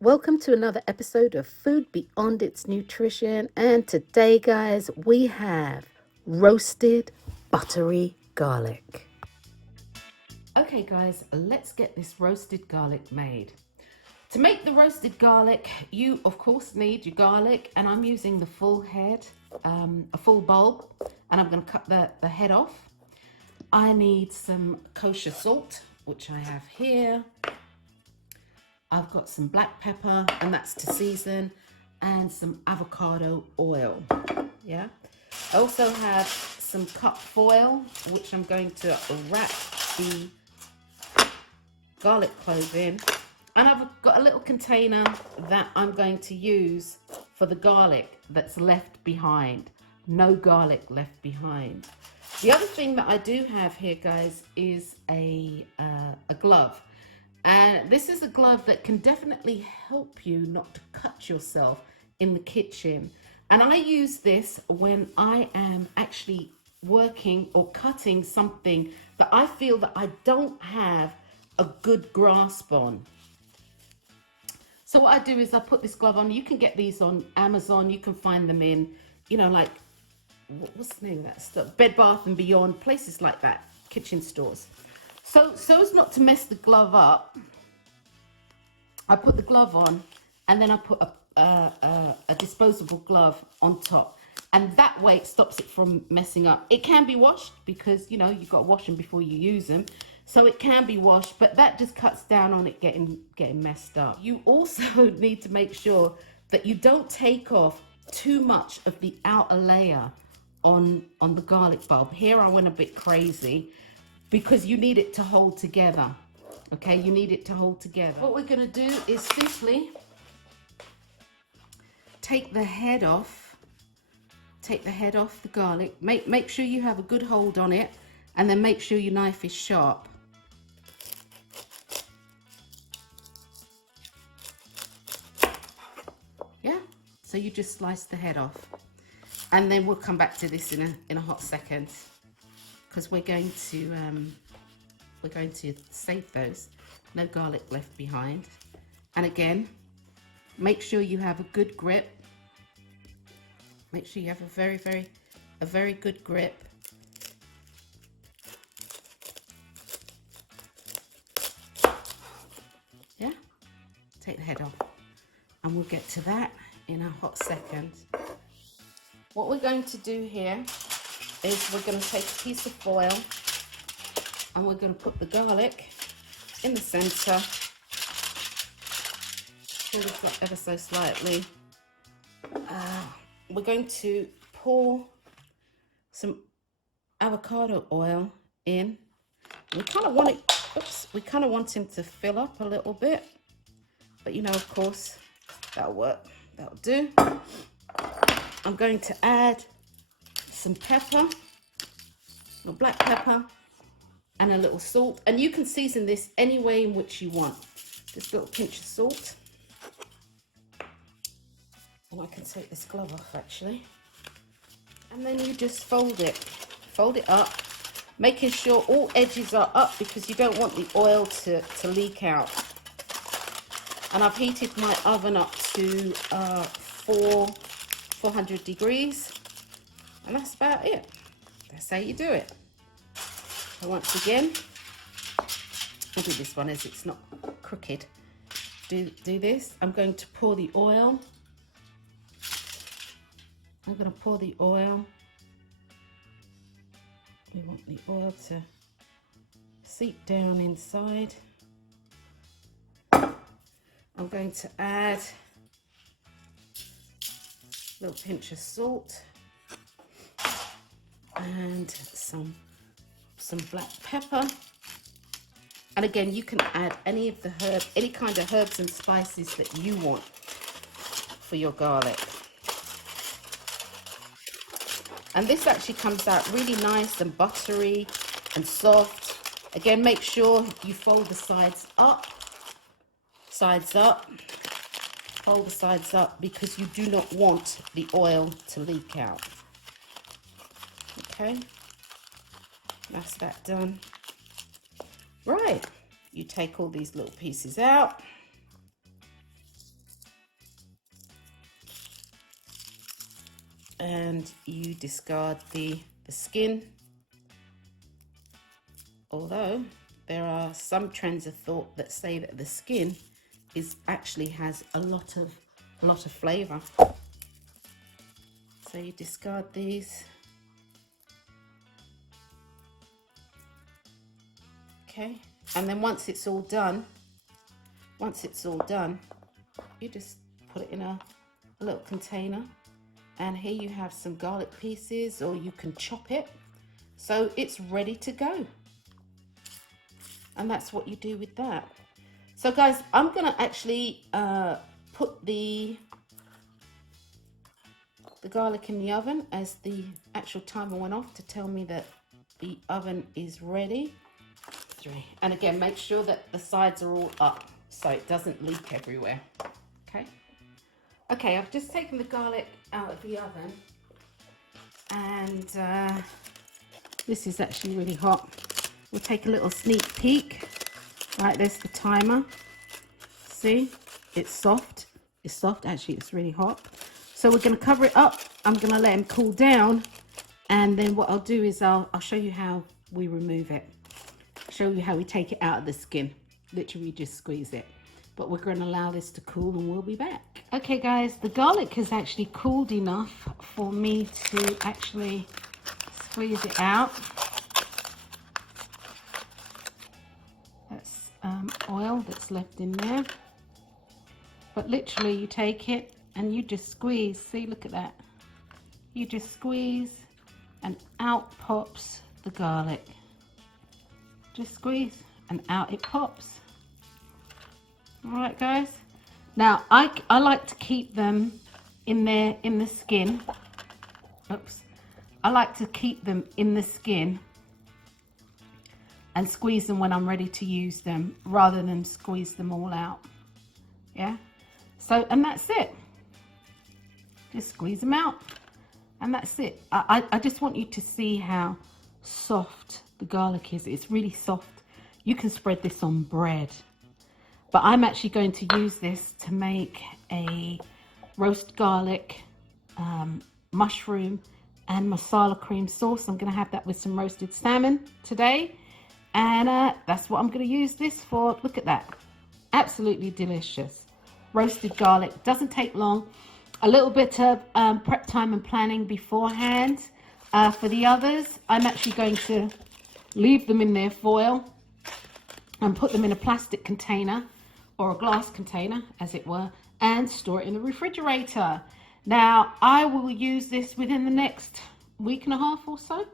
Welcome to another episode of Food Beyond Its Nutrition. And today, guys, we have roasted buttery garlic. Okay, guys, let's get this roasted garlic made. To make the roasted garlic, you of course need your garlic, and I'm using the full head, a full bulb, and I'm going to cut the head off. I need some kosher salt, which I have here. I've got some black pepper, and that's to season, and some avocado oil. Yeah. I also have some cut foil, which I'm going to wrap the garlic clove in. And I've got a little container that I'm going to use for the garlic that's left behind. No garlic left behind. The other thing that I do have here, guys, is a glove. And this is a glove that can definitely help you not to cut yourself in the kitchen. And I use this when I am actually working or cutting something that I feel that I don't have a good grasp on. So what I do is I put this glove on. You can get these on Amazon. You can find them in, like, what's the name of that stuff? Bed Bath and Beyond, places like that, kitchen stores. So as not to mess the glove up, I put the glove on, and then I put a disposable glove on top. And that way it stops it from messing up. It can be washed because, you've got to wash them before you use them. So it can be washed, but that just cuts down on it getting messed up. You also need to make sure that you don't take off too much of the outer layer on the garlic bulb. Here I went a bit crazy because you need it to hold together. Okay, you need it to hold together. What we're going to do is simply take the head off. Take the head off the garlic. Make sure you have a good hold on it, and then make sure your knife is sharp. Yeah, so you just slice the head off, and then we'll come back to this in a hot second, because we're going to save those. No garlic left behind. And again, make sure you have a good grip. Make sure you have a very good grip. Yeah, take the head off, and we'll get to that in a hot second. What we're going to do here is we're going to take a piece of foil, and we're going to put the garlic in the center. Pull this up ever so slightly. We're going to pour some avocado oil in. We kind of want it, we kind of want him to fill up a little bit, but of course, that'll work, that'll do. I'm going to add some pepper, or black pepper, and a little salt. And you can season this any way in which you want. Just a little pinch of salt. And I can take this glove off actually. And then you just fold it up, making sure all edges are up because you don't want the oil to leak out. And I've heated my oven up to 400 degrees. And that's about it. That's how you do it. So once again, I'll do this one as it's not crooked. Do this. I'm going to pour the oil. I'm going to pour the oil. We want the oil to seep down inside. I'm going to add a little pinch of salt and some black pepper. And again, you can add any kind of herbs and spices that you want for your garlic. And this actually comes out really nice and buttery and soft. Again, make sure you fold the sides up, fold the sides up, because you do not want the oil to leak out. Okay, that's that done. Right, you take all these little pieces out. and you discard the skin. Although there are some trends of thought that say that the skin actually has a lot of flavor. So you discard these. Okay, and then once it's all done, you just put it in a little container, and here you have some garlic pieces, or you can chop it, so it's ready to go. And that's what you do with that. So guys, I'm gonna actually put the garlic in the oven as the actual timer went off to tell me that the oven is ready. And again, make sure that the sides are all up so it doesn't leak everywhere. Okay, I've just taken the garlic out of the oven, and this is actually really hot. We'll take a little sneak peek. Right, there's the timer. See, it's soft. It's soft. Actually, it's really hot. So we're going to cover it up. I'm going to let him cool down, and then what I'll do is I'll show you how we remove it. Show you how we take it out of the skin. Literally just squeeze it. But we're going to allow this to cool, and we'll be back. Okay guys, the garlic has actually cooled enough for me to actually squeeze it out. That's oil that's left in there. But literally you take it and you just squeeze. See, look at that. You just squeeze and out pops the garlic. Just squeeze and out it pops. All right guys. Now I like to keep them in the skin. Oops. I like to keep them in the skin and squeeze them when I'm ready to use them, rather than squeeze them all out. Yeah. So, and that's it. Just squeeze them out, and that's it. I just want you to see how soft the garlic is. It's really soft. You can spread this on bread. But I'm actually going to use this to make a roast garlic, mushroom and masala cream sauce. I'm going to have that with some roasted salmon today. And that's what I'm going to use this for. Look at that. Absolutely delicious. Roasted garlic. Doesn't take long. A little bit of prep time and planning beforehand. For the others, I'm actually going to leave them in their foil and put them in a plastic container, or a glass container as it were, and store it in the refrigerator. Now I will use this within the next week and a half or so,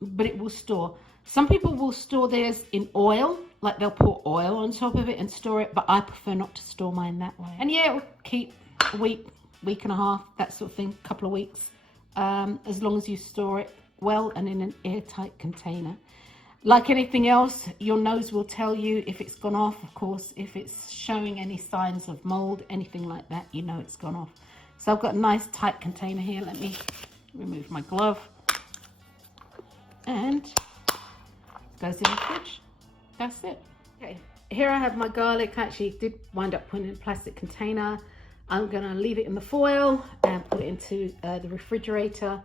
but it will store. Some people will store theirs in oil, like they'll pour oil on top of it and store it, but I prefer not to store mine that way. And yeah, it will keep a week and a half, that sort of thing, couple of weeks, as long as you store it well and in an airtight container. Like anything else, your nose will tell you if it's gone off. Of course, if it's showing any signs of mold, anything like that, you know it's gone off. So I've got a nice tight container here. Let me remove my glove. And it goes in the fridge. That's it. Okay, here I have my garlic. I actually did wind up putting it in a plastic container. I'm gonna leave it in the foil and put it into the refrigerator.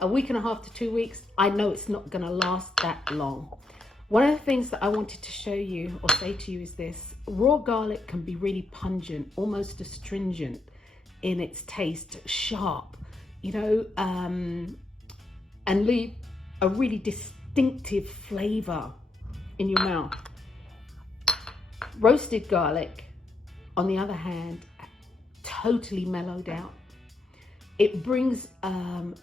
A week and a half to 2 weeks. I know it's not going to last that long. One of the things that I wanted to show you or say to you is this: raw garlic can be really pungent, almost astringent in its taste, sharp, you know, and leave a really distinctive flavor in your mouth. Roasted garlic, on the other hand, totally mellowed out. It brings a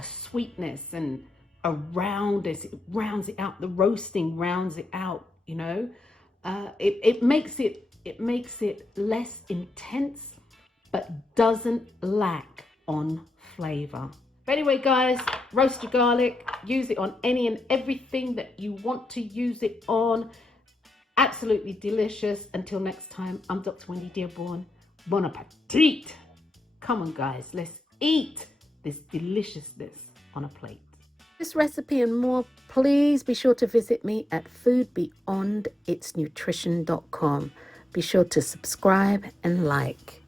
sweetness and a roundness. It rounds it out. The roasting rounds it out. You know, it makes it less intense, but doesn't lack on flavor. But anyway, guys, roast your garlic. Use it on any and everything that you want to use it on. Absolutely delicious. Until next time, I'm Dr. Wendy Dearborne. Bon appetit. Come on guys, let's eat this deliciousness on a plate. This recipe and more, please be sure to visit me at foodbeyonditsnutrition.com. Be sure to subscribe and like.